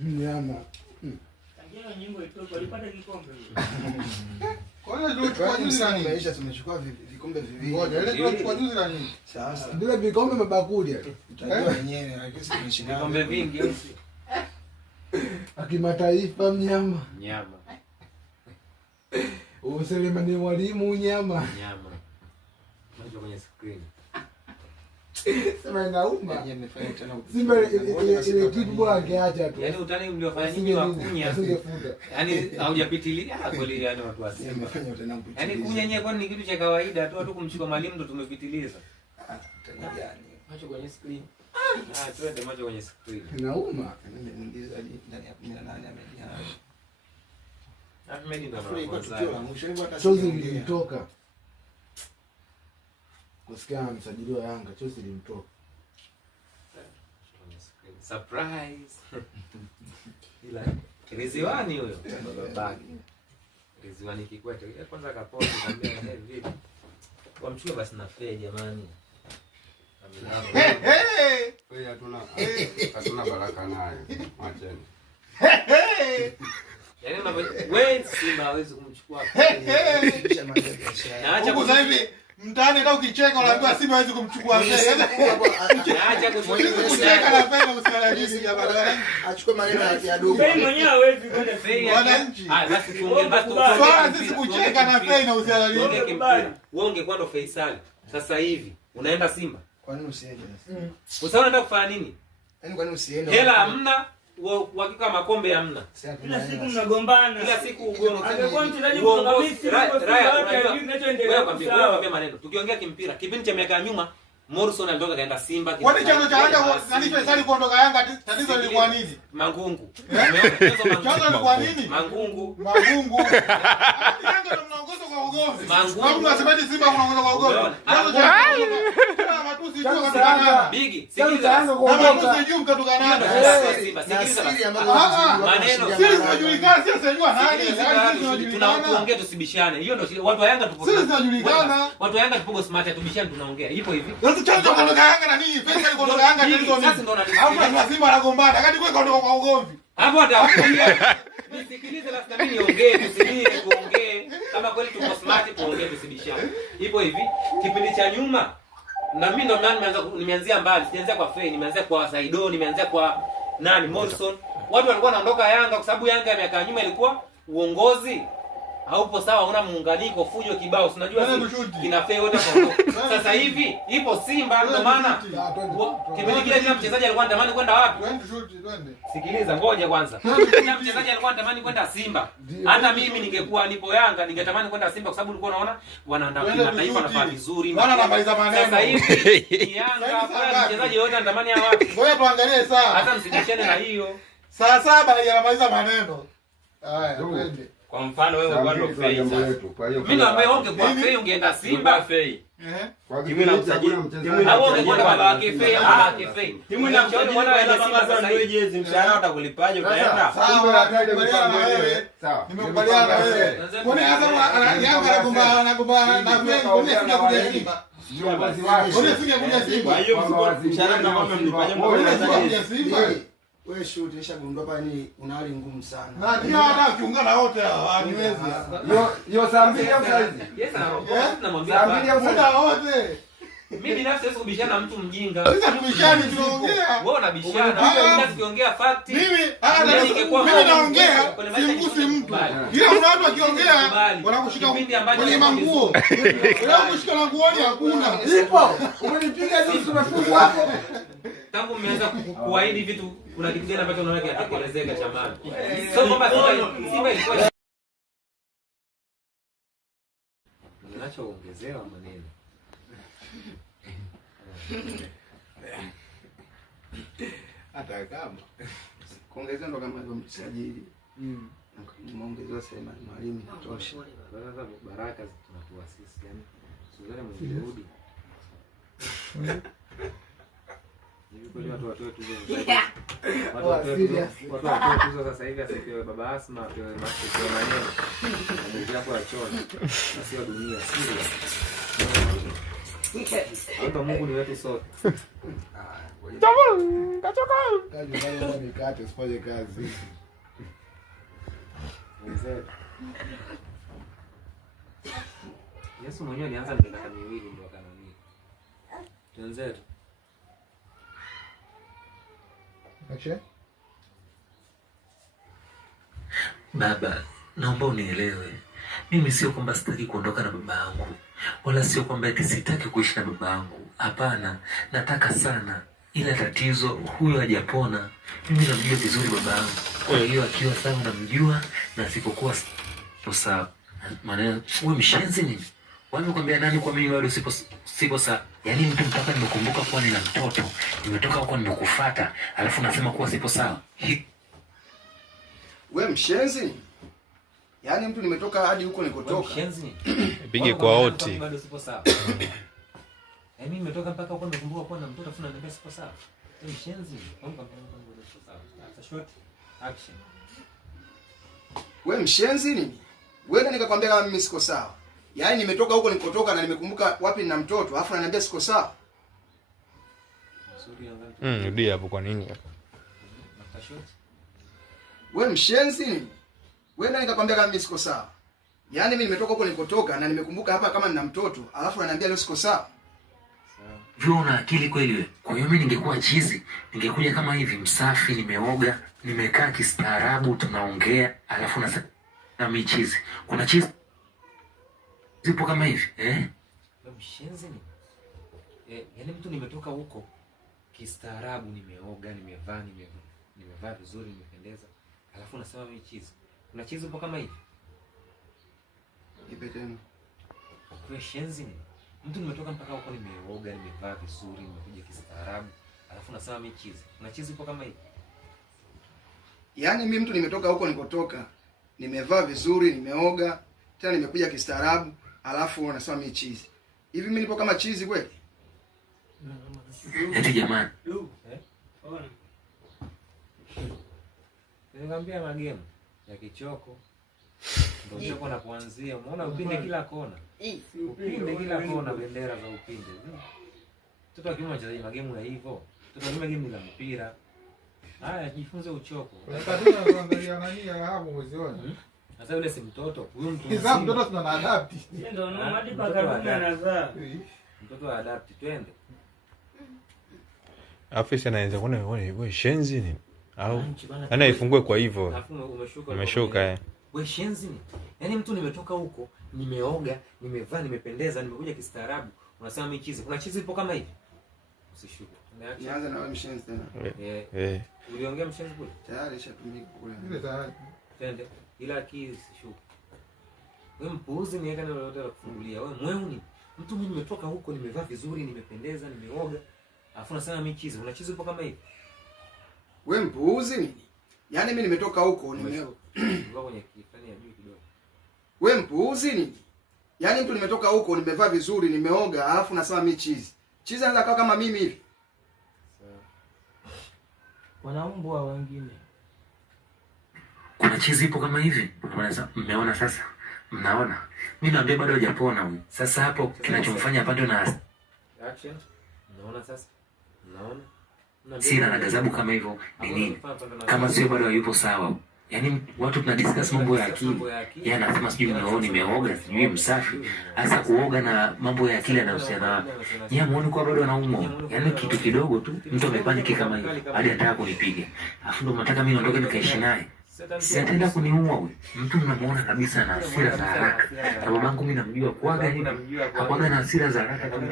Nyama. Tangia nyimbo itoka walipata kikombe. Kwa hiyo ndio tulikuwa juzi na nini? Maisha tumechukua vikombe viwili. Ngoja, ile tulikuwa juzi na nini? Sasa. Bila vikombe mabakuli. Utajua wenyewe lakini tumeshika vikombe vingi. Akimataifa mnyama. Nyama. Uselema ni mwalimu nyama. Nyama. Macho kwenye screen. Sema inauma. Yeye amefanya tena. Simba ile kitu bora angeacha tu. Yaani utani mliofanya nyinyi wa kunya. Yaani haujapitilia kweli yani watu wasema. Amefanya tena kupitiliza. Yaani kunya nyenyewe kwani ni kitu cha kawaida tu watu kumchukua mwalimu ndo tumepitiliza. Tena gani? Macho kwenye screen. Twende macho kwenye screen. Inauma. Nimemuingiza ndani ya 18 amejia. Ahmed ndo anaanza. Chozi lilitoka. Kusikia msajiliwa Yanga, chozi lilimtoka. Surprise. Ila Rizwani huyo babaki. Rizwani Kikwete. Kwanza akaposti kaambia vipi? Wamchukue basi na Fei jamani. Fei hatuna baraka naye. Mwacheni. Yaani wewe Simba hawezi kumchukua. Naacha kwa hivi mtaani hata ukicheka unaambiwa Simba hawezi kumchukua Fei. Naacha kucheka na Fei usilalisi jamani. Achukue maneno ya dogo. Fei mwenyewe hawezi kwenda Fei wananchi. Basi tuongee basi swala sisi kucheka na Fei na usilalisi. Wewe ungekuwa ndo Faisal. Sasa hivi unaenda Simba. Kwa nini usiende sasa? Usaona unataka kufanya nini? Yaani kwa nini usiende? Hela hamna, uhakika makombe hamna. Kila siku mnagombana. Kila siku ugomvi. Angekuwa mchezaji kutoka Misri wewe maneno. Tukiongea kimpira, kipindi cha miaka ya nyuma Morrison alitoka kaenda Simba. Kwani chanzo cha Yanga nani Faisal kuondoka Yanga tatizo lilikuwa nini? Mangungu. Chanzo lilikuwa nini? Mangungu. Yanga ndio mnaongoza kwa ugomvi. Sababu unasemaje Simba unaongoza kwa ugomvi? Chanzo cha matusi juu katukana. Bigi, sikiliza. Matusi juu katukana. Sikiliza. Maneno. Sisi tunajulikana, sisi tunajua nani. Tunaongea tusibishane. Hiyo ndio watu wa Yanga tupo. Sisi tunajulikana. Watu wa Yanga tupo smart tubishane tunaongea. Ipo hivi. Sasa chanzo kuondoka Yanga na nini? Faisal kuondoka Yanga tatizo nini? Sasa ndo nalisikia. Hapo Simba anagombana. Kadi kwa kuondoka kwa ugomvi. Hapo atakuambia. Nisikilize basi na mimi niongee, tusilie tuongee. Kama kweli tuko smart tuongee tusibishane. Ipo hivi, kipindi cha nyuma na mimi ndo nimeanzia mbali. Sianzia kwa Fei, nimeanzia kwa Saido, nimeanzia kwa nani Morrison. Watu walikuwa wanaondoka Yanga kwa sababu Yanga ya miaka ya nyuma ilikuwa uongozi haupo sawa, una muunganiko, fujo kibao. Unajua kina Fei wote kwa. Sasa hivi ipo Simba ndio maana kipindi kile kila mchezaji alikuwa anatamani kwenda wapi? Sikiliza ngoja kwanza. Kila mchezaji alikuwa anatamani kwenda Simba. Hata mimi ningekuwa nipo Yanga ningetamani kwenda Simba kwa sababu ulikuwa unaona wanaandaa kimataifa wanafanya vizuri. Bwana anamaliza maneno. Sasa hivi Yanga kwa mchezaji yote anatamani ya wapi? Ngoja tuangalie saa. Hata msibishane na hiyo. Saa 7 anamaliza maneno. Haya, twende. Kwa mfano wewe bwana Fei. Mimi naomba onge kwa Fei ungeenda Simba Fei. Timu na msajili. Au ungekwenda baba wake Fei au wake Fei. Timu na msajili mwana wa Simba sasa ndio jezi mshahara utakulipaje utaenda? Sawa, sawa. Nimekubaliana na wewe. Kwani hata Yanga anagombana na Fei, kwani sija kuja Simba? Kwani sija kuja Simba? Kwa hiyo mshahara na mama mlipaje mmoja Simba? Wewe shoot nishagundua hapa ni una hali ngumu sana. Na ndio hata ukiungana wote hawaniwezi. Yo saa mbili au saa hizi? Yes, namwambia. Saa mbili au saa Muda wote. Mimi binafsi siwezi kubishana na mtu mjinga. Sasa tubishane tunaongea. Wewe unabishana. Bila tukiongea fact. Mimi naongea simgusi mtu. Ila kuna watu wakiongea wanakushika kwenye manguo. Wanakushika na nguoni hakuna. Ipo. Umenipiga jinsi umefungwa hapo. Tangu mmeanza kuahidi vitu kuna kitu gani ambacho unaona kinatekelezeka chamani? Sio kwamba Simba ilikuwa ninachoongezewa maneno. Hata kama kuongezea ndo kama hivyo msajili. Muongezewa sema mwalimu inatosha. Sasa baraka tunakuwa sisi yani. Sio mwenyeudi. Watu tuzo sasa hivi asipewe baba Asma apewe maneno. Ndio hapo achona. Na sio dunia sio. Hapa Mungu ni wetu sote. Kaji bwana nikate usifanye kazi. Yesu mwenyewe alianza na miaka miwili ndio akanani. Tuanze. Acha. Baba, naomba unielewe. Mimi sio kwamba sitaki kuondoka na baba yangu. Wala sio kwamba eti sitaki kuishi na baba yangu. Hapana, nataka sana. Ila tatizo huyo hajapona. Mimi namjua vizuri baba yangu. Kwa hiyo akiwa sawa namjua na asipokuwa sawa. Maana wewe mshenzi nini? Wanakuambia nani kwa mimi bado sipo sawa? Yaani mtu mpaka nimekumbuka kuwa nina mtoto. Nimetoka huko nimekufuata, alafu nasema kuwa sipo sawa. Wewe mshenzi? Yaani mtu nimetoka hadi huko nilikotoka. Mshenzi. Pige kwa oti. Bado sipo sawa. Mimi nimetoka mpaka huko nimekumbuka kuwa na mtoto afu naambia sipo sawa. Wewe mshenzi. Bado sipo sawa. After short action. Wewe mshenzi nini? Wewe nikakwambia kama mimi siko sawa. Yaani nimetoka huko nilikotoka na nimekumbuka wapi nina mtoto, afu ananiambia siko sawa. Rudi hapo kwa nini? After short. Wewe mshenzi nini? Wewe nikakwambia kama mimi siko sawa. Yaani mimi nimetoka huko nilikotoka na nimekumbuka hapa kama nina mtoto, alafu ananiambia leo siko sawa. Wewe una akili kweli wewe? Kwa hiyo mimi ningekuwa chizi, ningekuja kama hivi msafi, nimeoga, nimekaa kistaarabu, tunaongea, alafu nasema mimi chizi. Kuna chizi zipo kama hivi, Wewe mshenzi ni? Yaani mtu nimetoka huko kistaarabu, nimeoga, nimevaa vizuri, nimependeza. Alafu unasema mimi chizi. Kuna chizi upo kama hivi? Ipe tena. Wewe shenzi ni? Mtu nimetoka mpaka huko nimeoga, nimevaa vizuri, nimekuja kistaarabu. Alafu unasema mimi chizi. Kuna chizi upo kama hivi? Yaani mimi mtu nimetoka huko nilikotoka, nimevaa vizuri, nimeoga, tena nimekuja kistaarabu, alafu unasema mimi chizi. Hivi mimi nipo kama chizi kweli? eti jamani. Nikwambia magemu ya kichoko. Ndio choko na kuanzia. Umeona upinde kila kona. Upinde kila kona, bendera za upinde. Mtoto akiwa mchezaji magemu ya hivyo. Mtoto akiwa game la mpira. Haya, jifunze uchoko. Unataka kuangalia nani ya hapo usione. Sasa yule si mtoto, huyo mtu. Hizo mtoto tuna adapt. Ndio no hadi paka dunia anazaa. Mtoto wa adapt, twende. Afisa anaanza kuona wewe shenzi nini? Au ana ifungue kwa hivyo. Alafu Umeshuka Wewe shenzi ni? Yaani mtu nimetoka huko, nimeoga, nimevaa, nimependeza, nimekuja kistaarabu. Unasema mimi chizi. Kuna chizi ipo kama hivi? Usishuke. Nianze na wewe mshenzi tena. Uliongea mshenzi kule? Tayari ishatumika kule. Ile tayari. Twende. Ila kizi shuka. Wewe mpuuzi niweka neno lolote la kufungulia. Wewe mweuni. Mtu mimi nimetoka huko, nimevaa vizuri, nimependeza, nimeoga. Alafu unasema mimi chizi. Una chizi ipo kama hivi? Wewe mpuuzi nini? Yaani mimi nimetoka huko kwenye kifani ya juu kidogo. Wewe mpuuzi nini? Yaani mtu nimetoka huko, nimevaa vizuri, nimeoga, alafu nasema mimi chizi. Chizi anaweza kuwa kama mimi hivi. Wanaumbwa wengine. Kuna chizi ipo kama hivi. Mmeona sasa? Mnaona? Mimi naambia bado hajapona huyu. Sasa hapo kinachomfanya apate na action. Unaona sasa? Unaona? sina na gazabu kama hivyo ni nini? Kama sio bado hayupo sawa. Yaani watu tuna discuss mambo ya akili. Yeye anasema sijui nimeoga, sijui msafi. Hasa kuoga na mambo ya akili yanahusiana. Yeye muone kwa bado anaumwa. Yaani kitu kidogo tu mtu amepaniki kama hiyo hadi anataka kunipiga. Alafu ndo nataka mimi niondoke nikaishi naye. Si ataenda kuniua huyu. Mtu mnamuona kabisa na hasira za haraka. Na babangu mimi namjua kwaga hivi. Hakuaga na hasira za haraka kama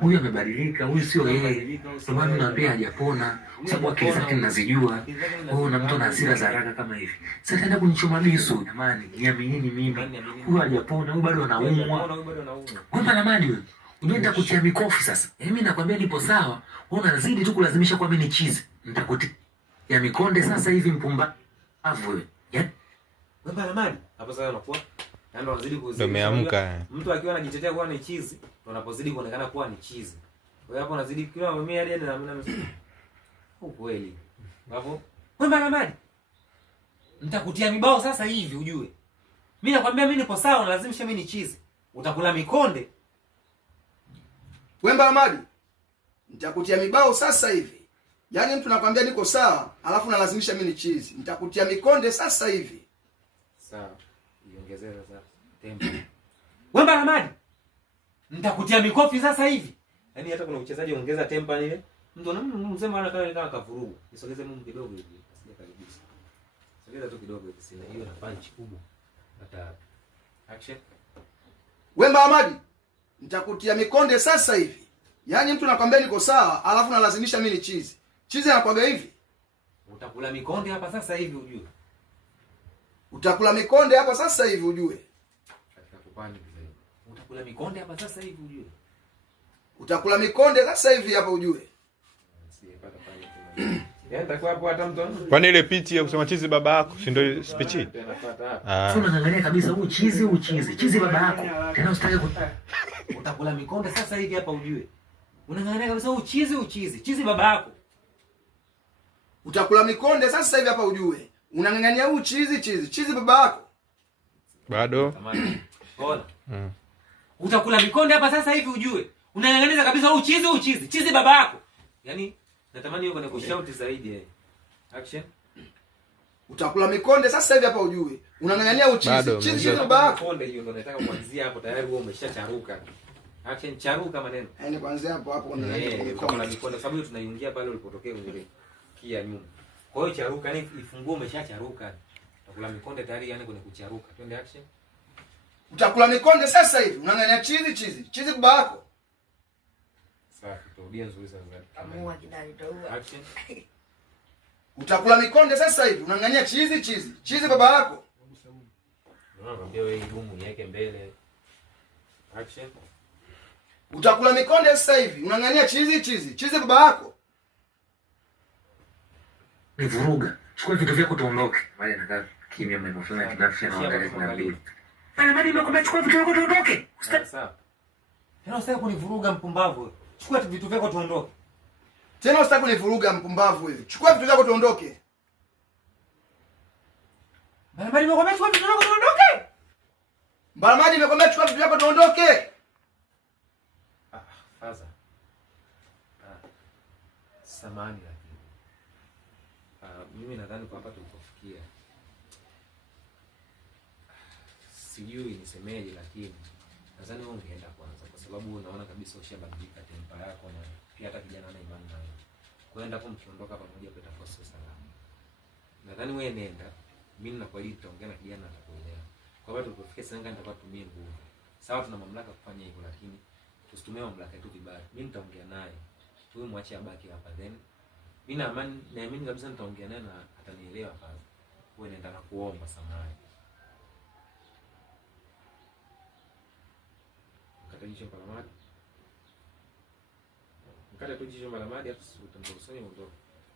huyu amebadilika, huyu sio yeye. Ndio maana naambia hajapona. Sababu akili zake ninazijua. Huyu na mtu na hasira za haraka kama hivi. Sasa ataenda kunichoma bisu jamani. Niamini mimi. Huyu hajapona, huyu bado anaumwa. Wewe na madi wewe. Unaenda kutia mikofi sasa. Mimi nakwambia nipo sawa. Wewe unazidi tu kulazimisha kwa mimi ni chizi. Nitakutia ya mikonde sasa hivi mpumba. Wewe baba na mali hapo sasa unakuwa ndio unazidi kuzidi. Ndio umeamka. Mtu akiwa anajitetea kuwa ni chizi, ndio unapozidi kuonekana kuwa ni chizi. Wewe hapo unazidi kila mimi hadi na mimi kweli. Hapo baba na mali nitakutia mibao sasa hivi ujue. Mimi nakwambia mimi nipo sawa, unalazimisha mimi ni chizi. Utakula mikonde. Wemba Ramadi, nitakutia mibao sasa hivi. Yaani mtu nakwambia niko sawa, alafu nalazimisha mimi ni chizi. Nitakutia mikonde sasa hivi. Sawa. Iongezee sasa tempo. Wemba Ramadi, nitakutia mikofi sasa hivi. Yaani hata kuna uchezaji ongeza tempo ile. Mtu anamsema anataka kavurugu. Nisogeze Mungu kidogo hivi. Asije karibisha. Sogeza tu kidogo hivi, sina hiyo na punch kubwa. Hata action. Wemba Ramadi, nitakutia mikonde sasa hivi. Yaani mtu nakwambia niko sawa, alafu nalazimisha mimi ni chizi. Chizi anakwaga hivi. Utakula mikonde hapa sasa hivi ujue. Utakula mikonde hapa sasa hivi ujue. Katika kupani vile. Utakula mikonde hapa sasa hivi ujue. Utakula mikonde sasa hivi hapa ujue. Sijapata pale tena. Yaani takuwa hapo hata mtu. Kwani ile pichi ya kusema chizi baba yako si ndio speech? Sio unaangalia kabisa huu chizi. Chizi baba yako. Tena usitake utakula mikonde sasa hivi hapa ujue. Unaangalia kabisa huu chizi. Chizi baba yako. Utakula mikonde sasa hivi hapa ujue. Unang'ang'ania huu chizi baba yako. Bado. Ona. Utakula mikonde hapa sasa hivi ujue. Unang'ang'ania kabisa huu chizi baba yako. Yaani natamani wewe kushout zaidi. Action. Utakula mikonde sasa hivi hapa ujue. Unang'ang'ania huu chizi baba yako. Mikonde hiyo ndio nataka kuanzia hapo, tayari wewe umeshacharuka. Action, charuka maneno. Yaani kuanzia hapo Utakula mikonde sababu tunaingia pale ulipotokea kwenye kia nyuma. Kwa hiyo charuka ni ifunguo umeshacharuka. Utakula mikonde tayari yani kwenye kucharuka. Twende action. Utakula mikonde sasa hivi. Unang'ang'ania chizi baba yako. Safi, turudia nzuri sana. Amua kidali taua. Action. Utakula mikonde sasa hivi. Unang'ang'ania chizi baba yako. Nakwambia wewe idumu niweke mbele. Action. Utakula mikonde sasa hivi. Unang'ang'ania chizi baba yako. Nivuruga. Chukua vitu vyako tuondoke. Wale nakaa kimya mmefanya kinafsi na angalia zinabidi. Ramadi nimekwambia chukua vitu vyako tuondoke. Sawa. Tena usitaki kunivuruga mpumbavu. Chukua vitu vyako tuondoke. Tena usitaki kunivuruga mpumbavu wewe. Chukua vitu vyako tuondoke. Ramadi nimekwambia chukua vitu vyako tuondoke. Ramadi nimekwambia chukua vitu vyako tuondoke. Faza. Samani lakini. Mimi nadhani kwamba tulipofikia. Sijui nisemeje lakini nadhani wewe ungeenda kwanza kwa sababu unaona kabisa ushabadilika tempa yako na pia hata kijana ana imani naye. Kwenda hapo mkiondoka pamoja kwa itakuwa sio salama. Nadhani wewe nenda, mimi na kwa hili tutaongea na kijana atakuelewa. Kwa sababu tulipofikia sasa nitakuwa tumie nguvu. Sawa tuna mamlaka kufanya hivyo lakini tusitumie mamlaka yetu vibaya. Mimi nitaongea naye. Wewe mwache abaki hapa then. Mimi naamini kabisa nitaongea naye na atanielewa pale. Wewe nenda na kuomba samahani. Jisho Malamadi. Mkate tu jisho Malamadi hapo utamtosoni mwanzo.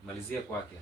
Malizia kwake.